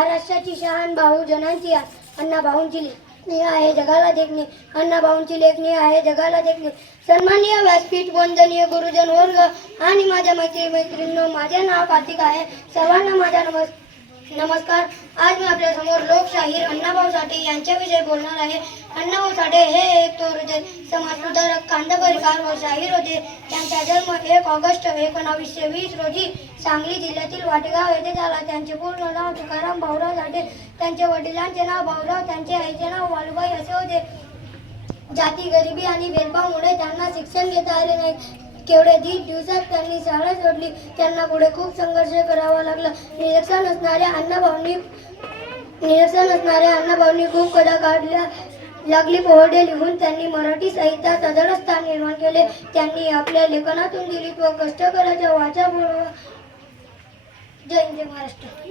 महाराष्ट्राची शहाण भाऊ जनांची अण्णा भाऊंची लेखणी आहे जगाला देखणे. अण्णा भाऊंची लेखणी आहे जगाला देखणे. सन्माननीय व्यासपीठ वंदनीय गुरुजन वर्ग आणि माझ्या मैत्री मैत्रिणींनो माझे नाव कार्तिक आहे. सर्वांना माझा नमस् नमस्कार. आज मी आपल्यासमोर लोकशाहीर अण्णाभाऊ साठे यांच्याविषयी बोलणार आहे. अण्णाभाऊ साठे हे एक थोर समाजसुधारक कांदाबरीकार व शाहीर होते. त्यांचा जन्म एक ऑगस्ट एकोणावीसशे वीस रोजी सांगली जिल्ह्यातील वाटेगाव येथे झाला. त्यांचे पूर्ण नाव तुकाराम भाऊराव साठे त्यांच्या वडिलांचे नाव भाऊराव त्यांचे आईचे नाव वालुबाई असे होते. जाती गरिबी आणि भेदभावामुळे त्यांना शिक्षण घेता आले नाही. केवढे दीड दिवसात त्यांनी शाळा सोडली. त्यांना पुढे खूप संघर्ष करावा लागला. निरक्षण असणाऱ्या अण्णाभाऊंनी निरक्षण असणाऱ्या अण्णाभाऊंनी खूप कडा काढल्या लागली पोहडे लिहून त्यांनी मराठी साहित्यात अजड स्थान निर्माण केले. त्यांनी आपल्या लेखनातून दिलीप व कष्टकऱ्याच्या वाचा जय हिंद जय महाराष्ट्र.